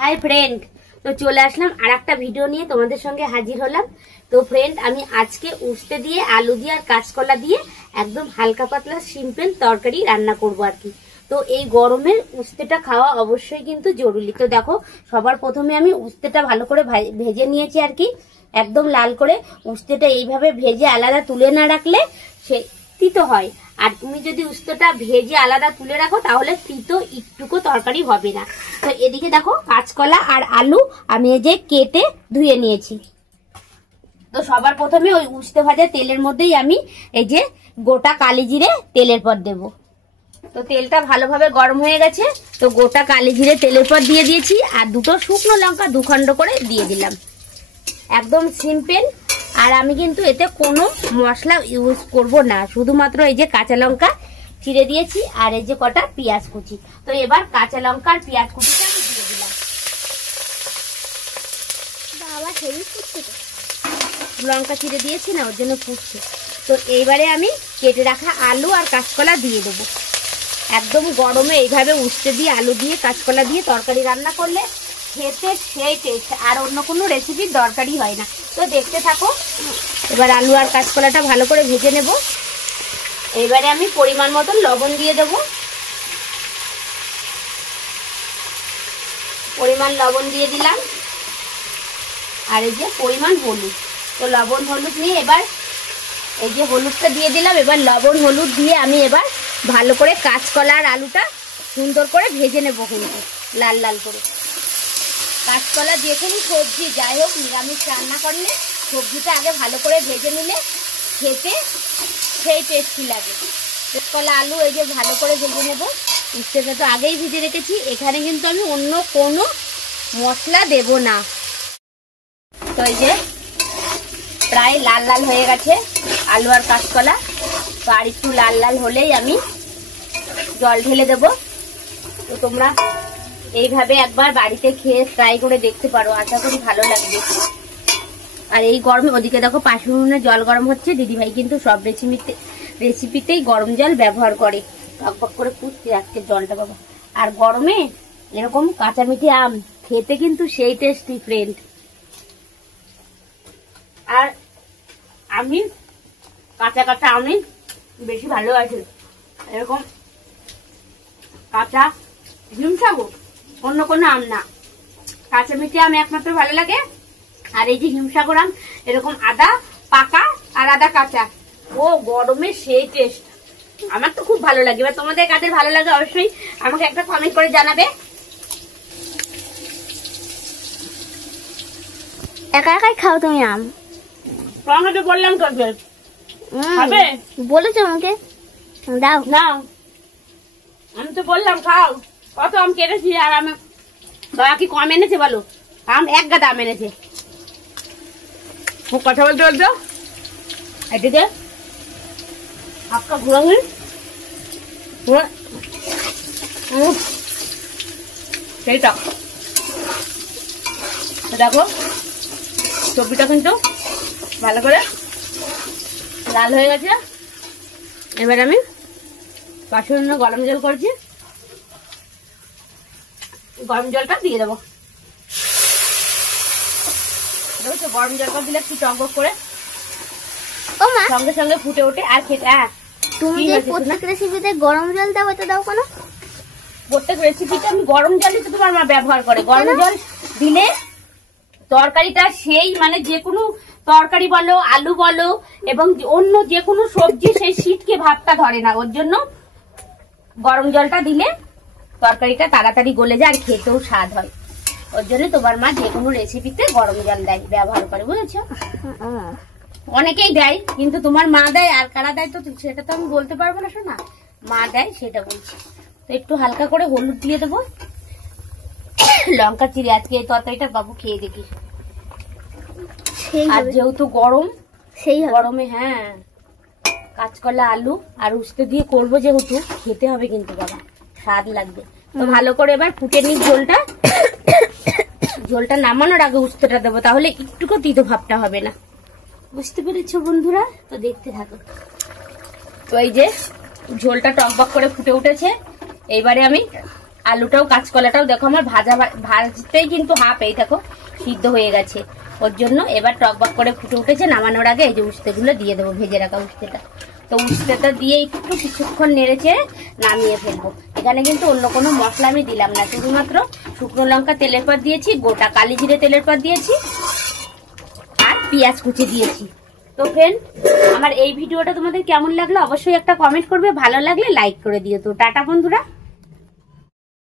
Hi friend, तो चले आसलाम আর একটা ভিডিও নিয়ে তোমাদের সঙ্গে হাজির হলাম। তো ফ্রেন্ড, আমি আজকে উস্তে দিয়ে আলু দিয়ে আর কাঁচকলা দিয়ে একদম হালকা পাতলা সিম্পল তরকারি রান্না করব আর কি। তো এই গরমের উস্তেটা খাওয়া অবশ্যই কিন্তু জরুরি। তো দেখো, সবার প্রথমে আমি উস্তেটা ভালো করে ভেজে নিয়েছি আর কি, একদম লাল করে। উস্তেটা এইভাবে ভেজে আলাদা তুলে না রাখলে সে তিতো হয়, আর তুমি যদি উস্তেটা ভেজে আলাদা তুলে রাখো তাহলে তিতো একটুকু তরকারি হবে না। তো এদিকে দেখো, কাঁচকলা আর আলু আমি এই যে কেটে ধুয়ে নিয়েছি। তো সবার প্রথমে ওই উস্তে ভাজা তেলের মধ্যেই আমি এই যে গোটা কালি জিরে তেলের পর দেব। তো তেলটা ভালোভাবে গরম হয়ে গেছে, তো গোটা কালি জিরে তেলের পর দিয়ে দিয়েছি, আর দুটো শুকনো লঙ্কা দুখণ্ড করে দিয়ে দিলাম। একদম সিম্পল, আর আমি কিন্তু এতে কোনো মশলা ইউজ করব না, শুধুমাত্র এই যে কাঁচা লঙ্কা চিড়ে দিয়েছি আর এই যে কটা পেঁয়াজ কুচি। তো এবার কাঁচা লঙ্কা আর পেঁয়াজ কুচিটা আমি দিয়ে দিলাম। বাবা হেভি ফুটছে, লঙ্কা চিড়ে দিয়েছি না, ওর জন্য ফুটছে। তো এইবারে আমি কেটে রাখা আলু আর কাঁচকলা দিয়ে দেবো। একদম গরমে এইভাবে উস্তে দিয়ে আলু দিয়ে কাঁচকলা দিয়ে তরকারি রান্না করলে খেতে সেই টেস্ট, আর অন্য কোনো রেসিপির দরকারই হয় না। তো দেখতে থাকো। এবার আলু আর কাঁচকলাটা ভালো করে ভেজে নেব। এবারে আমি পরিমাণ মতন লবণ দিয়ে দেব। পরিমাণ লবণ দিয়ে দিলাম, আর এই যে পরিমাণ হলুদ। তো লবণ হলুদ নিয়ে এবার এই যে হলুদটা দিয়ে দিলাম। এবার লবণ হলুদ দিয়ে আমি এবার ভালো করে কাঁচকলা আর আলুটা সুন্দর করে ভেজে নেব, কিন্তু লাল লাল করে। কাঁচকলা যে কোনো সবজি যাই হোক, নিরামিষ রান্না করলে সবজিটা আগে ভালো করে ভেজে নিলে খেতে সেই টেস্টি লাগে। কাঁচকলা আলু এই যে ভালো করে ভেজে নেব। উস্তেটা তো আগেই ভেজে রেখেছি, এখানে কিন্তু আমি অন্য কোনো মশলা দেব না। তো এই যে প্রায় লাল লাল হয়ে গেছে আলু আর কাঁচকলা। তো আর একটু লাল লাল হলেই আমি জল ঢেলে দেব। তো তোমরা এইভাবে একবার বাড়িতে খেয়ে ট্রাই করে দেখতে পারো, আশা করি ভালো লাগবে। আর এই গরমে ওদিকে দেখো পাশের উনুনে জল গরম হচ্ছে। দিদিভাই কিন্তু সব রেসিপিতেই গরম জল ব্যবহার করে, টকবক করে ফুটছে আজকে জলটা বাবা। আর গরমে এরকম কাঁচা মিঠে আম খেতে কিন্তু সেই টেস্টি ফ্রেন্ড। আর আমি কাঁচা কাঁচা আমি বেশি ভালোবাসি, এরকম কাঁচা হিমসাগর, অন্য কোনো আম না। কাঁচা মিঠে আম একমাত্র ভালো লাগে। আর এই যে হিমসাগর আম, এরকম আদা পাকা আর আদা কাঁচা, ও গরমে সেই টেস্ট। আমার তো খুব ভালো লাগে। এবার তোমাদের কাদের ভালো লাগে অবশ্যই আমাকে একটা কমেন্ট করে জানাবে। একা একাই খাও তুমি আম? তোমাকে বললাম তো খাবে, বলেছো আমাকে, দাও না আমি তো বললাম খাও। কত আম কেটেছি, আর আমি বাবা কি কম এনেছে বলো? আম এক গাদা আম এনেছে। খুব কথা বলতে বলতো এদিকে হাতটা ঘুরাঘুরি সেইটা। দেখো সবজিটা কিন্তু ভালো করে লাল হয়ে গেছে। এবার আমি পাশের জন্য গরম জল করছি, গরম জলটা দিয়ে দেবো। গরম জলটা দিলে একটু টকবক করে সঙ্গে সঙ্গে ফুটে ওঠে আর খেতে। তুমি যে প্রত্যেক রেসিপিতে গরম জল দাও, এটা দাও কেন? প্রত্যেক রেসিপিতে আমি গরম জলই তো তোমার মা ব্যবহার করে। গরম জল দিলে তরকারিটা সেই মানে যে কোনো তরকারি বলো, আলু বলো এবং অন্য যে কোনো সবজি সেই শীতকে ভাবটা ধরে না। ওর জন্য গরম জলটা দিলে তরকারিটা তাড়াতাড়ি গলে যায় আর খেতেও স্বাদ হয়। ওর জন্য তোমার মা যে কোনো রেসিপিতে গরম জল দেয়, ব্যবহার করে, বুঝেছো? অনেকেই দেয়, কিন্তু তোমার মা দেয় আর কারা দেয় তো সেটা তো আমি বলতে পারবো না, শোনা। মা দেয় সেটা বলছি। তো একটু হালকা করে হলুদ দিয়ে দেবো, লঙ্কা চিড়ে। আজকে এই তরকারিটা বাবু খেয়ে দেখি। আর যেহেতু গরম, সেই গরমে হ্যাঁ কাঁচকলা আলু আর উস্তে দিয়ে করবো, যেহেতু খেতে হবে কিন্তু বাবা, স্বাদ লাগবে। তো ভালো করে এবার ফুটে নিই জলটা। ঝোলটা নামানোর আগে উস্তেটা দেবো, তাহলে একটুকু তিতো ভাবটা হবে না। বুঝতে পেরেছো বন্ধুরা? তো দেখতে থাকো। তো এই যে ঝোলটা টকবক করে ফুটে উঠেছে। এইবারে আমি আলুটাও কাঁচকলাটাও দেখো আমার ভাজতেই কিন্তু হাফ এই দেখো সিদ্ধ হয়ে গেছে। ওর জন্য এবার টকবক করে ফুটে উঠেছে, নামানোর আগে এই যে উস্তেগুলো দিয়ে দেবো, ভেজে রাখা উস্তেটা। তো উস্তেটা দিয়ে একটু কিছুক্ষণ নেড়ে চেড়ে নামিয়ে ফেলবো। এখানে কিন্তু অন্য কোনো মশলা আমি দিলাম না, শুধুমাত্র শুকনো লঙ্কা তেলের পর দিয়েছি, গোটা কালি জিরে তেলের পর দিয়েছি, আর পেঁয়াজ কুচি দিয়েছি। তো ফ্রেন্ড, আমার এই ভিডিওটা তোমাদের কেমন লাগলো অবশ্যই একটা কমেন্ট করবে, ভালো লাগলে লাইক করে দিও। তো টাটা বন্ধুরা।